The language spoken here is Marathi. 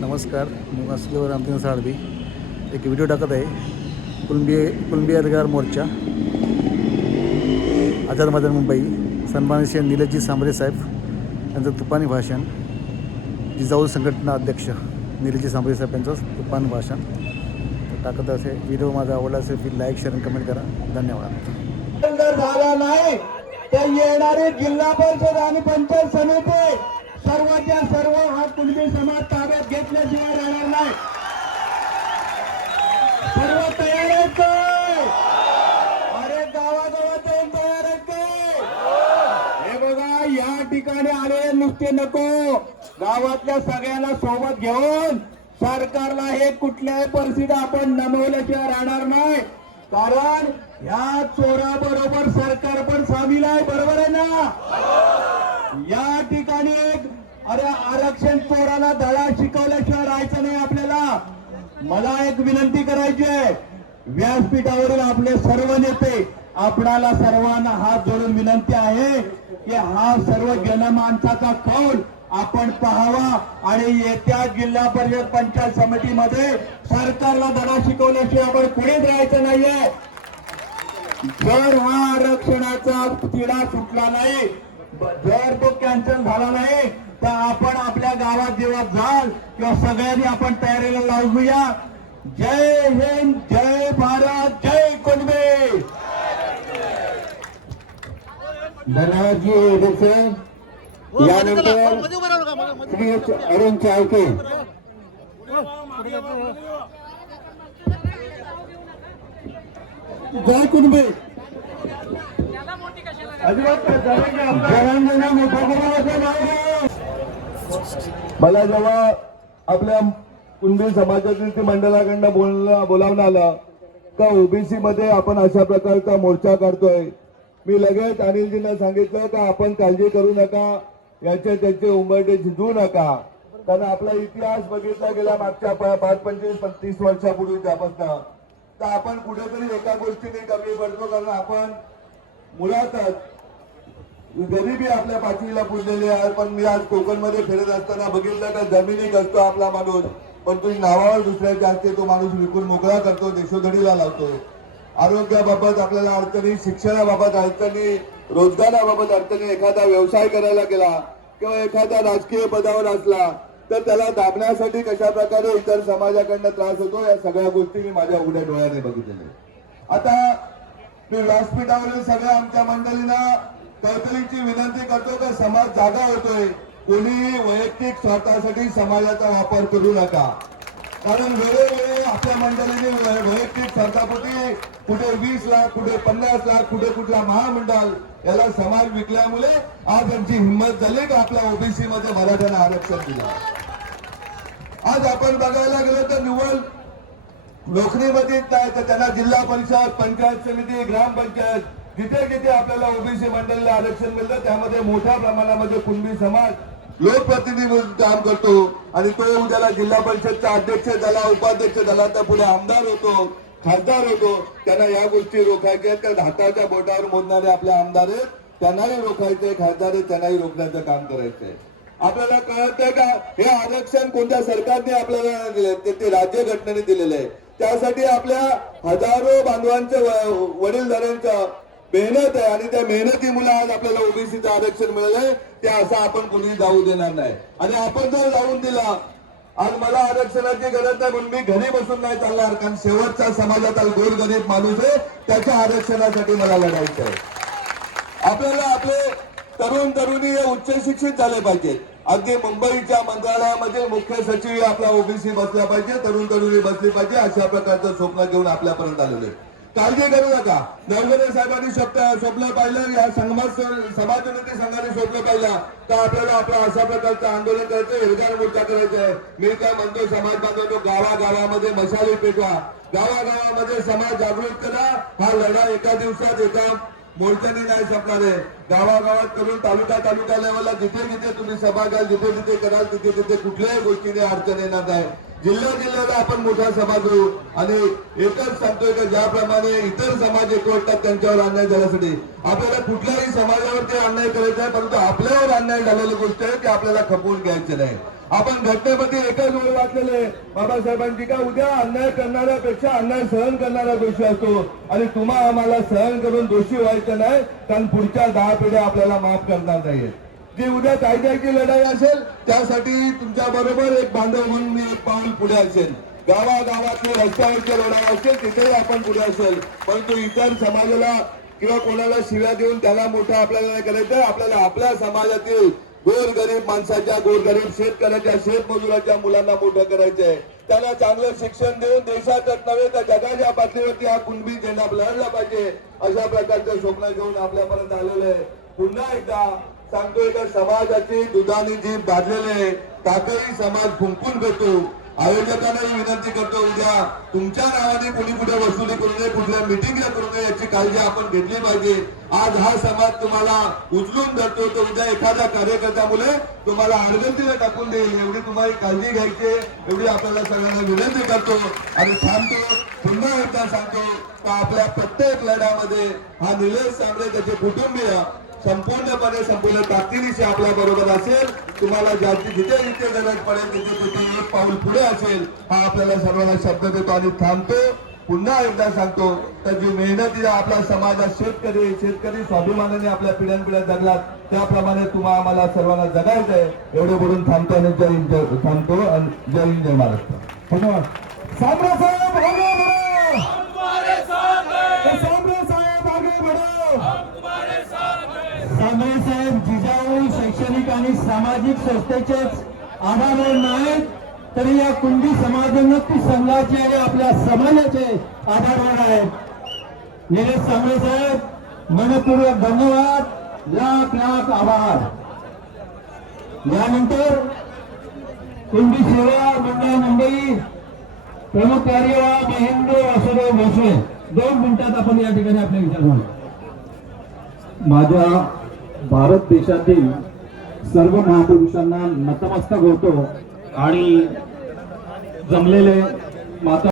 नमस्कार मी वासुदेव रामचंद्र साळवी एक व्हिडिओ टाकत आहे. कुलबी कुलंबी अधिकार मोर्चा. आझाद मैदान मुंबई. सन्मानित श्री निलजी सांबरे साहेब. यांचं तुपानी भाषण. जिजाऊ संघटना अध्यक्ष निलजी सांबरे साहेब यांचं तुपानी भाषण. तर टाकत असे व्हिडिओ माझा आवडला असेल की लाईक शेअर आणि कमेंट करा. धन्यवाद. झाला नाही. तर येणारे जिल्हा परिषद आणि पंचायत समिती. सर्वच्या सर्व कुणबी समाज ताब्यात घेतल्याशिवाय राहणार नाही. सर्व तयार आहेत काय अरे गावागावात येऊन तयार आहेत काय हे बघा या ठिकाणी आले नुसते नको. गावातल्या सगळ्यांना सोबत घेऊन सरकारला हे कुठल्याही परिस्थितीत आपण नमवल्याशिवाय राहणार नाही. कारण ह्या चोराबरोबर सरकार पण सामील आहे बरोबर आहे ना? या ठिकाणी एक अरे आरक्षण पोराला धडा शिकवल्याशिवाय राहायचं नाही आपल्याला. मला एक विनंती करायची आहे. व्यासपीठावरील आपले सर्व नेते आपणाला सर्वांना हात जोडून विनंती आहे की हा सर्व जनमानसाचा कौल आपण पाहावा आणि येत्या जिल्हा परिषद पंचायत समितीमध्ये सरकारला धडा शिकवल्याशिवाय आपण कुणीच राहायचं नाहीये. जर हा आरक्षणाचा तिढा सुटला नाही जर तो कॅन्सल झाला नाही तर आपण आपल्या गावात जेव्हा जाल किंवा सगळ्यांनी आपण तयारीला लावूया. जय हिंद जय भारत जय कुणबे धन्यवादजी एवढेचे. यानंतर श्री अरुण चाळके. जय कुणबे नाही. मला जेव्हा आपल्या कुणबी समाजातील ते मंडळाकडनं बोलणं बोलावणं आलं का ओबीसी मध्ये आपण अशा प्रकारचा मोर्चा काढतोय मी लगेच अनिलजींना सांगितलं का आपण काळजी करू नका याचे त्याचे उंबरटे झिजू नका. कारण आपला इतिहास बघितला गेला मागच्या पाच पंचवीस पस्तीस वर्षापूर्वीच्यापासून तर आपण कुठेतरी एका गोष्टीने कमी पडतो कारण आपण मुळातच गरिबी आपल्या पाठीला पुजलेली आहे पण मी आज कोकणमध्ये फिरत असताना बघितलं का जमिनी असतो आपला माणूस. पण तुझी नावावर दुसऱ्याच्या असते तो माणूस विकून मोकळा करतो देशोधडीला लावतो. आरोग्याबाबत आपल्याला अडचणी शिक्षणाबाबत अडचणी रोजगाराबाबत अडचणी एखादा व्यवसाय करायला गेला किंवा एखादा राजकीय पदावर असला तर त्याला दाबण्यासाठी कशा प्रकारे इतर समाजाकडनं त्रास होतो या सगळ्या गोष्टी मी माझ्या उघड्या डोळ्याने बघितलेल्या आता मी व्यासपीठावरील सगळ्या आमच्या मंडळींना कळकळीची विनंती करतो तर समाज जागा होतोय. कोणीही वैयक्तिक स्वार्थासाठी समाजाचा वापर करू नका. कारण वेळोवेळी आपल्या मंडळीने वैयक्तिक स्वार्थापोटी कुठे वीस लाख कुठे पन्नास लाख कुठे कुठला महामंडळ याला समाज विकल्यामुळे आज आमची हिंमत झाली की आपल्या ओबीसी मध्ये मराठ्यांना आरक्षण दिलं. आज आपण बघायला गेलो तर निवड नोकरीमध्ये नाही तर त्यांना जिल्हा परिषद पंचायत समिती ग्रामपंचायत जिथे जिथे आपल्याला ओबीसी मंडळाला आरक्षण मिळतं त्यामध्ये मोठ्या प्रमाणामध्ये कुणबी समाज लोकप्रतिनिधी म्हणून काम करतो. आणि तो उद्याला जिल्हा परिषदचा अध्यक्ष झाला उपाध्यक्ष झाला तर पुढे आमदार होतो खासदार होतो. त्यांना या गोष्टी रोखायच्या आहेत. हाताच्या बोटावर मोडणारे आपले आमदार आहेत. त्यांनाही रोखायचंय खासदार आहेत त्यांनाही रोखण्याचं काम करायचंय आपल्याला कळतंय का? हे आरक्षण कोणत्या सरकारने आपल्याला दिले ते ते राज्य घटनेने दिलेलं आहे. त्यासाठी आपल्या हजारो बांधवांच्या वडीलधाऱ्यांचं मेहनत आहे आणि त्या मेहनतीमुळे आज आपल्याला ओबीसीचं आरक्षण मिळालंय ते असं आपण कुणी जाऊ देणार नाही. आणि आपण जर जाऊन दिला आज मला आरक्षणाची गरज नाही म्हणून मी घरी बसून नाही चालणार कारण शेवटचा समाजाचा गोरगरीब माणूस आहे त्याच्या आरक्षणासाठी मला लढायचं आहे. आपल्याला आपले तरुण तरुणी हे उच्च शिक्षित झाले पाहिजेत. अगदी मुंबईच्या मंत्रालयामध्ये मुख्य सचिव आपला ओबीसी बसला पाहिजे तरुण तरुणी बसली पाहिजे अशा प्रकारचं स्वप्न घेऊन आपल्यापर्यंत आलेले काळजी करू नका. नरवणे साहेबांनी स्वप्न पाहिलं या समाज उन्नती संघाने स्वप्न पाहिलं. तर आपल्याला आपलं अशा प्रकारचं आंदोलन करायचं हिरगार मोर्चा करायचा आहे. मी काय म्हणतो समाज बांधवतो गावागावामध्ये मशाली पेटवा. गावागावामध्ये समाज जागृत करा. हा लढा एका दिवसात एका मोर्चाने नाही संपणार आहे. गावागावात करून तालुका तालुका लेवलला जिथे जिथे तुम्ही सभा घ्याल जिथे जिथे कराल तिथे तिथे कुठल्याही गोष्टीने अडचण येणार नाही. जिल्ह्या जिल्ह्याला आपण मोठा सभा घेऊ आणि एकच सांगतोय का ज्याप्रमाणे इतर समाज एकवटतात त्यांच्यावर अन्याय झाल्यासाठी. आपल्याला कुठल्याही समाजावरती अन्याय करायचा आहे परंतु आपल्यावर अन्याय झालेली गोष्ट आहे की आपल्याला खपवून घ्यायची नाही. आपण घटनेमध्ये एकच ओळ वाचलेले बाबासाहेबांची का उद्या अन्याय करणाऱ्यापेक्षा अन्याय सहन करणारा दोषी असतो? आणि तुम्हा आम्हाला सहन करून दोषी व्हायचं नाही कारण पुढच्या दहा पिढ्या आपल्याला माफ करणार नाहीये जी उद्या कायद्याची लढाई असेल त्यासाठी तुमच्या बरोबर एक बांधव म्हणून मी एक पाऊल पुढे असेल. गावागावातली रस्त्यावरची लढाई असेल तिथेही आपण पुढे असेल. परंतु इतर समाजाला किंवा कोणाला शिव्या देऊन त्याला मोठा आपल्याला नाही करायचं आपल्याला आपल्या समाजातील गोरगरीब माणसाच्या गोरगरीब शेतकऱ्याच्या शेतमजुराच्या मुलांना मोठं करायचं त्याला चांगलं शिक्षण देऊन देशातच नव्हे तर जगाच्या पातळीवरती हा कुणबी झेंडा लढला पाहिजे अशा प्रकारचं स्वप्न घेऊन आपल्यापर्यंत आलेलं आहे. पुन्हा एकदा सांगतोय का समाजाची दुधाने जी भाजलेले आहे. ताकही समाज फुंकून घेतो. आयोजकांना ही विनंती करतो उद्या तुमच्या नावाने कोणी कुठे वसुली करू नये कुठल्या मिटिंगला करू नये याची काळजी आपण घेतली पाहिजे. आज हा समाज तुम्हाला उचलून धरतो तर उद्या एखाद्या कार्यकर्त्यामुळे तुम्हाला आडगंतीला टाकून देईल. एवढी तुम्हाला काळजी घ्यायची एवढी आपल्याला सगळ्यांना विनंती करतो. आणि थांबतो पुन्हा एकदा सांगतो का आपल्या प्रत्येक लढ्यामध्ये हा निलेश सांगरे त्याचे कुटुंबीय संपूर्णपणे संपूर्ण ताकदीनिशी आपल्या बरोबर असेल तुम्हाला ज्याची जिथे जिथे गरज पडेल तिथे तिथे एक पाऊल पुढे असेल हा आपल्याला सर्वांना शब्द देतो आणि थांबतो. पुन्हा एकदा सांगतो तर जी मेहनती आपला समाजात शेतकरी शेतकरी स्वाभिमानाने आपल्या पिढ्यांपिढ्या जगलात त्याप्रमाणे तुम्हा आम्हाला सर्वांना जगायचं आहे. एवढे बोलून थांबतो आणि जय हिंद थांबतो आणि जय हिंद जय महाराष्ट्र. धन्यवाद. सांबळे साहेब जिजाऊ शैक्षणिक आणि सामाजिक संस्थेचेच आधार नाहीत तरी या कुंडी समाजोन्नती संघाचे आणि आपल्या समाजाचे आभार आहेत निलेश सांबळे साहेब मनपूर्वक धन्यवाद लाख लाख आभार. यानंतर कुंडी सेवा मंडळ मुंबई प्रमुख कार्यवाह महेंद्र वासुदेव भोसले. दोन मिनिटात आपण या ठिकाणी आपले विचार माझ्या भारत देशातील सर्व महापुरुषांना नतमस्तक होतो आणि जमलेले माता